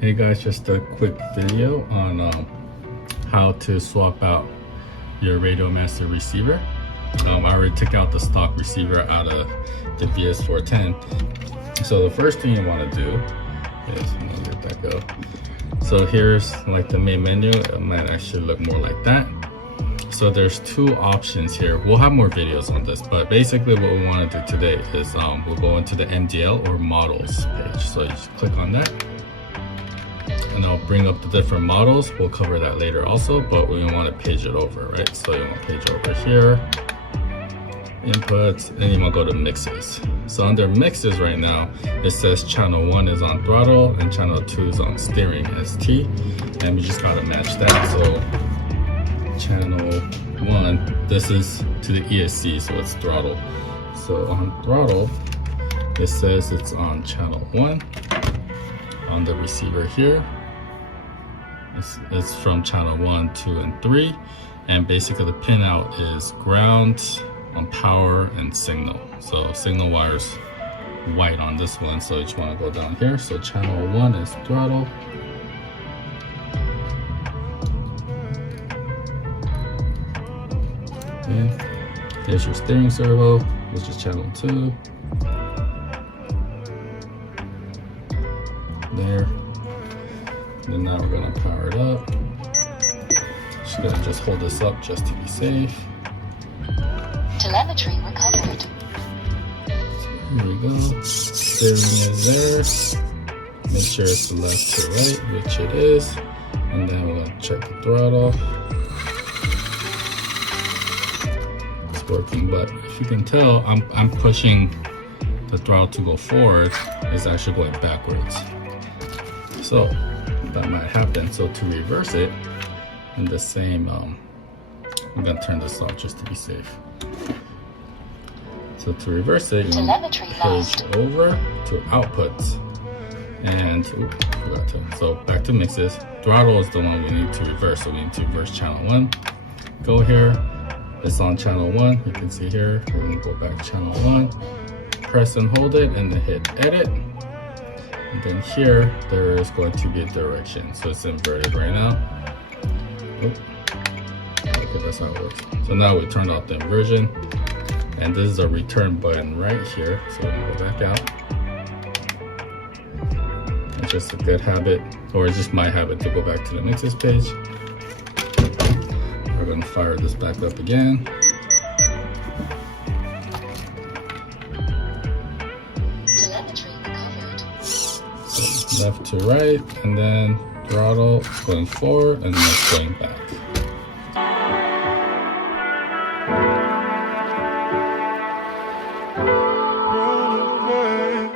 Hey guys, just a quick video on how to swap out your Radio Master receiver. I already took out the stock receiver out of the BS410. So the first thing you want to do is, I'm gonna let that go. So here's like the main menu. It might actually look more like that. So there's two options here. We'll have more videos on this, but basically what we want to do today is we'll go into the MDL or models page. So you just click on that. And I'll bring up the different models. We'll cover that later also, but we want to page it over, right? So you want to page over here, inputs, and you want to go to mixes. So under mixes right now, it says channel 1 is on throttle and channel 2 is on steering ST. And we just got to match that. So channel 1, this is to the ESC, so it's throttle. So on throttle, it says it's on channel 1 on the receiver here. It's from channel 1, 2, and 3, and basically the pin out is ground on power and signal. So signal wire's white on this one, so you just want to go down here. So channel 1 is throttle. Okay. Here's your steering servo, which is channel 2. There. And now we're gonna power it up. Just gonna hold this up just to be safe. Telemetry recovered. Here we go. Steering is there. Make sure it's left to right, which it is. And then we're gonna check the throttle. It's working, but if you can tell, I'm pushing the throttle to go forward. It's actually going backwards. So that might happen. So to reverse it in the same, I'm gonna turn this off just to be safe. So to reverse it, you want to page over to outputs. And forgot to. So back to mixes. Throttle is the one we need to reverse. So we need to reverse channel 1. Go here. It's on channel 1. You can see here. We're gonna go back to channel 1. Press and hold it, and then hit edit. And then here, there is going to be a direction. So it's inverted right now. Okay, that's how it works. So now we turned off the inversion. And this is a return button right here. So we're gonna go back out. It's just a good habit, or it's just my habit to go back to the mixes page. We're gonna fire this back up again. Left to right, and then throttle going forward, and then going back.